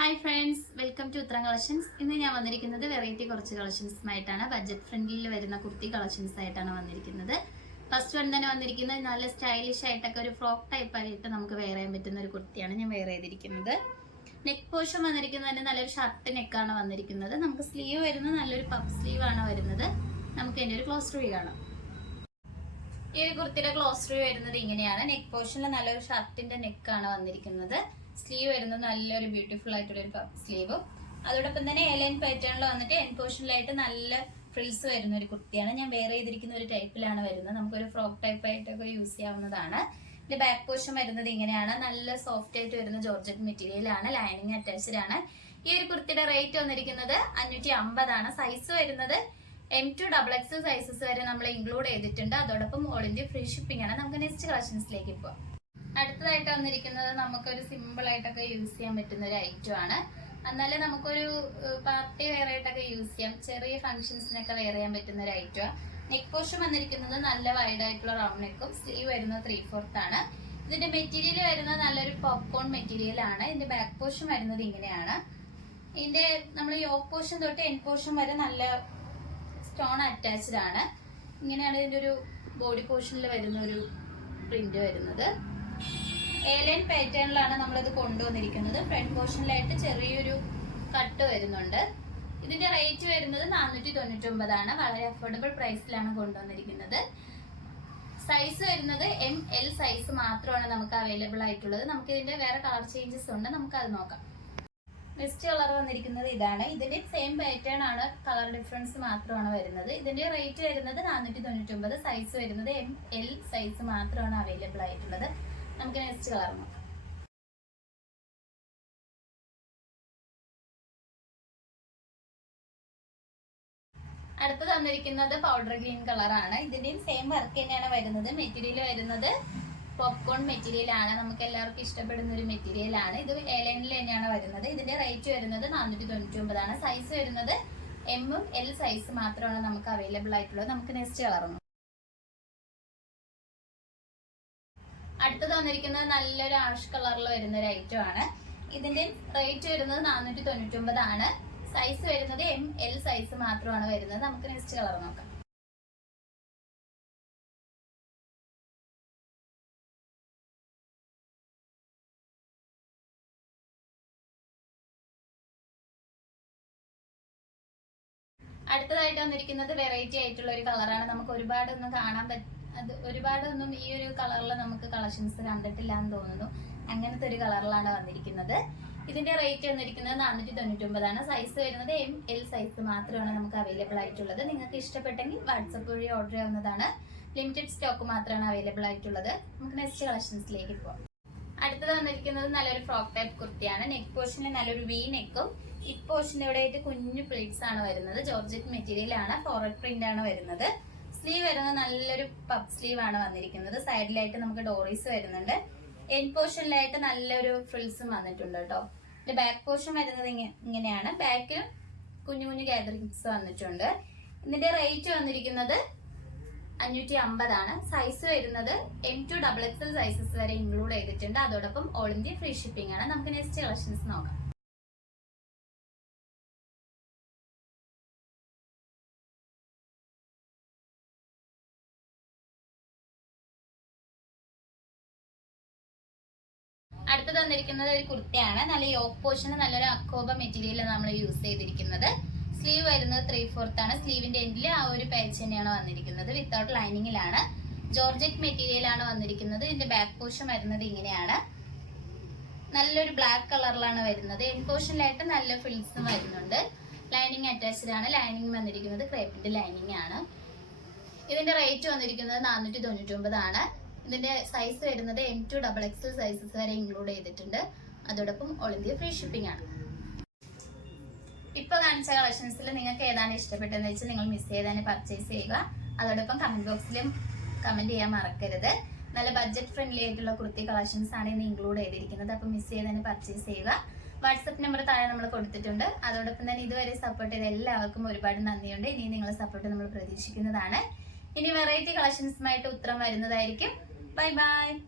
Hi friends, welcome to ഉത്തരം collections. ഇന്ന് ഞാൻ വന്നിരിക്കുന്നത് വെറൈറ്റി കുറച്ച് കളക്ഷൻസുമായിട്ടാണ്. ബഡ്ജറ്റ് ഫ്രണ്ട്ലിയിൽ വരുന്ന കുർത്തി കളക്ഷൻസ് ആയിട്ടാണ് വന്നിരിക്കുന്നത്. ഫസ്റ്റ് വൺ തന്നെ വന്നിരിക്കുന്നത് നല്ല സ്റ്റൈലിഷ് ആയിട്ടൊക്കെ ഒരു ഫ്രോക്ക് ടൈപ്പ് ആയിട്ട് നമുക്ക് വെയർ ചെയ്യാൻ പറ്റുന്ന ഒരു കുർത്തിയാണ് ഞാൻ വെയർ ചെയ്തിരിക്കുന്നത്. നെക്ക് പോർഷൻ വന്നിരിക്കുന്നത് നല്ലൊരു ഷർട്ട് നെക്കാണ് വന്നിരിക്കുന്നത്. നമുക്ക് സ്ലീവ് വരുന്നത് നല്ലൊരു പഫ് സ്ലീവ് ആണ് വരുന്നത്. നമുക്ക് ഇതിൻ്റെ ഒരു ക്ലോസ് റിവ്യൂ കാണാം. ഈ ഒരു കുർത്തിയുടെ ക്ലോസ് റിവ്യൂ വരുന്നത് ഇങ്ങനെയാണ്. നെക്ക് പോർഷനിൽ നല്ലൊരു ഷർട്ടിന്റെ നെക്കാണ് വന്നിരിക്കുന്നത്. സ്ലീവ് വരുന്നത് നല്ലൊരു ബ്യൂട്ടിഫുൾ ആയിട്ടുള്ള ഒരു പഫ് സ്ലീവും, അതോടൊപ്പം തന്നെ എലൈൻ പാറ്റേണിൽ വന്നിട്ട് എൻ പോർഷനിലായിട്ട് നല്ല ഫ്രിൽസ് വരുന്ന ഒരു കുർത്തിയാണ് ഞാൻ വെയർ ചെയ്തിരിക്കുന്ന ഒരു ടൈപ്പിലാണ് വരുന്നത്. നമുക്കൊരു ഫ്രോക്ക് ടൈപ്പ് ആയിട്ടൊക്കെ യൂസ് ചെയ്യാവുന്നതാണ്. ഇതിന്റെ ബാക്ക് പോർഷൻ വരുന്നത് ഇങ്ങനെയാണ്. നല്ല സോഫ്റ്റ് ആയിട്ട് വരുന്ന ജോർജറ്റ് മെറ്റീരിയൽ ആണ്. ലൈനിങ് അറ്റാച്ച്ഡ് ആണ്. ഈ ഒരു കുർത്തിയുടെ റേറ്റ് വന്നിരിക്കുന്നത് 550 ആണ്. സൈസ് വരുന്നത് M2 XXL സൈസസ് വരെ നമ്മൾ ഇൻക്ലൂഡ് ചെയ്തിട്ടുണ്ട്. അതോടൊപ്പം ഓൾ ഇന്ത്യ ഫ്രീ ഷിപ്പിംഗ് ആണ്. നമുക്ക് നെക്സ്റ്റ് കളക്ഷൻസിലേക്ക് പോവാം. അടുത്തതായിട്ട് വന്നിരിക്കുന്നത് നമുക്കൊരു സിമ്പിൾ ആയിട്ടൊക്കെ യൂസ് ചെയ്യാൻ പറ്റുന്ന ഒരു ഐറ്റം ആണ്. എന്നാലും നമുക്കൊരു പാർട്ടി വെയർ ആയിട്ടൊക്കെ യൂസ് ചെയ്യാം. ചെറിയ ഫംഗ്ഷൻസിനൊക്കെ വെയർ ചെയ്യാൻ പറ്റുന്ന ഒരു ഐറ്റം. നെക്ക് പോർഷൻ വന്നിരിക്കുന്നത് നല്ല വൈഡ് ആയിട്ടുള്ള റൗണ്ട് നെക്കും, സ്ലീവ് വരുന്നത് 3/4 ആണ്. ഇതിന്റെ മെറ്റീരിയൽ വരുന്നത് നല്ലൊരു പോപ്കോൺ മെറ്റീരിയൽ ആണ്. ഇതിന്റെ ബാക്ക് പോർഷൻ വരുന്നത് ഇങ്ങനെയാണ്. ഇതിന്റെ നമ്മൾ യോക്ക് പോർഷൻ തൊട്ട് എൻ പോർഷൻ വരെ നല്ല സ്റ്റോൺ അറ്റാച്ച്ഡ് ആണ്. ഇങ്ങനെയാണ് ഇതിന്റെ ഒരു ബോഡി പോർഷനിൽ വരുന്ന ഒരു പ്രിന്റ് വരുന്നത്. എലൈൻ പാറ്റേണിലാണ് നമ്മളിത് കൊണ്ടുവന്നിരിക്കുന്നത്. ഫ്രണ്ട് പോർഷനിലായിട്ട് ചെറിയൊരു കട്ട് വരുന്നുണ്ട്. ഇതിന്റെ റേറ്റ് വരുന്നത് 499 ആണ്. വളരെ അഫോർഡബിൾ പ്രൈസിലാണ് കൊണ്ടുവന്നിരിക്കുന്നത്. സൈസ് വരുന്നത് ML സൈസ് മാത്രമാണ് നമുക്ക് അവൈലബിൾ ആയിട്ടുള്ളത്. നമുക്ക് ഇതിന്റെ വേറെ കളർ ചേഞ്ചസ് ഉണ്ട്, നമുക്ക് അത് നോക്കാം. നെക്സ്റ്റ് കളർ വന്നിരിക്കുന്നത് ഇതാണ്. ഇതിന്റെ സെയിം പാറ്റേൺ ആണ്, കളർ ഡിഫറൻസ് മാത്രമാണ് വരുന്നത്. ഇതിന്റെ റേറ്റ് വരുന്നത് 499. സൈസ് വരുന്നത് ML സൈസ് മാത്രമാണ് അവൈലബിൾ ആയിട്ടുള്ളത്. നമുക്ക് നെക്സ്റ്റ് കളർ നോക്കാം. അടുത്ത് തന്നിരിക്കുന്നത് പൗഡർ ഗ്രീൻ കളറാണ്. ഇതിന്റെയും സെയിം വർക്ക് തന്നെയാണ് വരുന്നത്. മെറ്റീരിയൽ വരുന്നത് പോപ്കോൺ മെറ്റീരിയൽ ആണ്. നമുക്ക് എല്ലാവർക്കും ഇഷ്ടപ്പെടുന്ന ഒരു മെറ്റീരിയൽ ആണ്. ഇത് എലൈനിൽ തന്നെയാണ് വരുന്നത്. ഇതിന്റെ റേറ്റ് വരുന്നത് 499 ആണ്. സൈസ് വരുന്നത് M ഉം L സൈസ് മാത്രമാണ് നമുക്ക് അവൈലബിൾ ആയിട്ടുള്ളത്. നമുക്ക് നെക്സ്റ്റ് കളർ നോക്കാം. അടുത്തത് വന്നിരിക്കുന്നത് നല്ലൊരു ആഷ് കളറിൽ വരുന്ന ഒരു ഐറ്റം ആണ്. ഇതിന്റെ റേറ്റ് വരുന്നത് 499 ആണ്. സൈസ് വരുന്നത് ML സൈസ് മാത്രമാണ് വരുന്നത്. നമുക്ക് നെക്സ്റ്റ് കളർ നോക്കാം. അടുത്തതായിട്ട് വന്നിരിക്കുന്നത് വെറൈറ്റി ആയിട്ടുള്ള ഒരു കളറാണ്. നമുക്ക് ഒരുപാടൊന്നും ഈ ഒരു കളറിൽ നമുക്ക് കളക്ഷൻസ് കണ്ടിട്ടില്ല എന്ന് തോന്നുന്നു. അങ്ങനത്തെ ഒരു കളറിലാണ് വന്നിരിക്കുന്നത്. ഇതിന്റെ റേറ്റ് വന്നിരിക്കുന്നത് 499 ആണ്. സൈസ് വരുന്നത് ML സൈസ് മാത്രമാണ് നമുക്ക് അവൈലബിൾ ആയിട്ടുള്ളത്. നിങ്ങൾക്ക് ഇഷ്ടപ്പെട്ടെങ്കിൽ വാട്സപ്പ് വഴി ഓർഡർ ചെയ്യാവുന്നതാണ്. ലിമിറ്റഡ് സ്റ്റോക്ക് മാത്രമാണ് അവൈലബിൾ ആയിട്ടുള്ളത്. നമുക്ക് നെക്സ്റ്റ് കളക്ഷൻസിലേക്ക് പോകാം. അടുത്തത് വന്നിരിക്കുന്നത് നല്ലൊരു ഫ്രോക്ക് ടൈപ്പ് കുർത്തിയാണ്. നെക്ക് പോർഷനിൽ നല്ലൊരു വി നെക്കും, ഹിപ്പ് പോർഷൻ്റെ ഇവിടെ ആയിട്ട് കുഞ്ഞു പ്ലീറ്റ്സ് ആണ് വരുന്നത്. ജോർജറ്റ് മെറ്റീരിയൽ ആണ്. ഫോർവേഡ് പ്രിന്റ് ആണ് വരുന്നത്. സ്ലീവ് വരുന്നത് നല്ലൊരു പഫ് സ്ലീവ് ആണ് വന്നിരിക്കുന്നത്. സൈഡിലായിട്ട് നമുക്ക് ഡോറീസ് വരുന്നുണ്ട്. എൻ പോർഷനിലായിട്ട് നല്ലൊരു ഫ്രിൽസും വന്നിട്ടുണ്ട് കേട്ടോ. ഇതിന്റെ ബാക്ക് പോർഷൻ വരുന്നത് ഇങ്ങനെയാണ്. ബാക്കിലും കുഞ്ഞു കുഞ്ഞു ഗാദറിങ്സ് വന്നിട്ടുണ്ട്. ഇതിന്റെ റേറ്റ് വന്നിരിക്കുന്നത് 550 ആണ്. സൈസ് വരുന്നത് M2 XXL സൈസസ് വരെ ഇൻക്ലൂഡ് ചെയ്തിട്ടുണ്ട്. അതോടൊപ്പം ഓൾ ഇന്ത്യ ഫ്രീ ഷിപ്പിംഗ് ആണ്. നമുക്ക് നെക്സ്റ്റ് കളക്ഷൻസ് നോക്കാം. അടുത്തത് വന്നിരിക്കുന്നത് ഒരു കുർത്തിയാണ്. നല്ല യോക്ക് പോർഷന് നല്ലൊരു അക്കോബ മെറ്റീരിയൽ നമ്മൾ യൂസ് ചെയ്തിരിക്കുന്നത്. സ്ലീവ് വരുന്നത് 3/4 ആണ്. സ്ലീവിന്റെ എൻഡിൽ ആ ഒരു പാച്ച് തന്നെയാണ് വന്നിരിക്കുന്നത്. വിത്തൗട്ട് ലൈനിങ്ങിലാണ്. ജോർജറ്റ് മെറ്റീരിയൽ ആണ് വന്നിരിക്കുന്നത്. ഇതിന്റെ ബാക്ക് പോർഷൻ വരുന്നത് ഇങ്ങനെയാണ്. നല്ലൊരു ബ്ലാക്ക് കളറിലാണ് വരുന്നത്. എൻ പോർഷനിലായിട്ട് നല്ല ഫ്രിൽസും വരുന്നുണ്ട്. ലൈനിങ് അറ്റാച്ച്ഡ് ആണ്. ലൈനിങ് വന്നിരിക്കുന്നത് ക്രേപ്പിന്റെ ലൈനിങ് ആണ്. ഇതിന്റെ റേറ്റ് വന്നിരിക്കുന്നത് 499 ആണ്. ഇതിന്റെ സൈസ് വരുന്നത് M2 XXL സൈസസ് വരെ ഇൻക്ലൂഡ് ചെയ്തിട്ടുണ്ട്. അതോടൊപ്പം ഓൾ ഇന്ത്യ ഫ്രീ ഷിപ്പിംഗ് ആണ്. ഇപ്പൊ കാണിച്ച കളക്ഷൻസിൽ നിങ്ങൾക്ക് ഏതാണ് ഇഷ്ടപ്പെട്ടതെന്ന് വെച്ചാൽ നിങ്ങൾ മിസ് ചെയ്താൽ പർച്ചേസ് ചെയ്യുക. അതോടൊപ്പം കമന്റ് ബോക്സിലും കമന്റ് ചെയ്യാൻ മറക്കരുത്. നല്ല ബഡ്ജറ്റ് ഫ്രണ്ട്ലി ആയിട്ടുള്ള കുർത്തി കളക്ഷൻസ് ആണ് ഇന്ന് ഇൻക്ലൂഡ് ചെയ്തിരിക്കുന്നത്. അപ്പൊ മിസ് ചെയ്താൽ പർച്ചേസ് ചെയ്യുക. വാട്സപ്പ് നമ്പർ താഴെ നമ്മൾ കൊടുത്തിട്ടുണ്ട്. അതോടൊപ്പം തന്നെ ഇതുവരെ സപ്പോർട്ട് ചെയ്ത എല്ലാവർക്കും ഒരുപാട് നന്ദിയുണ്ട്. ഇനി നിങ്ങളുടെ സപ്പോർട്ട് നമ്മൾ പ്രതീക്ഷിക്കുന്നതാണ്. ഇനി വെറൈറ്റി കളക്ഷൻസുമായിട്ട് ഉത്തരം വരുന്നതായിരിക്കും. Bye bye.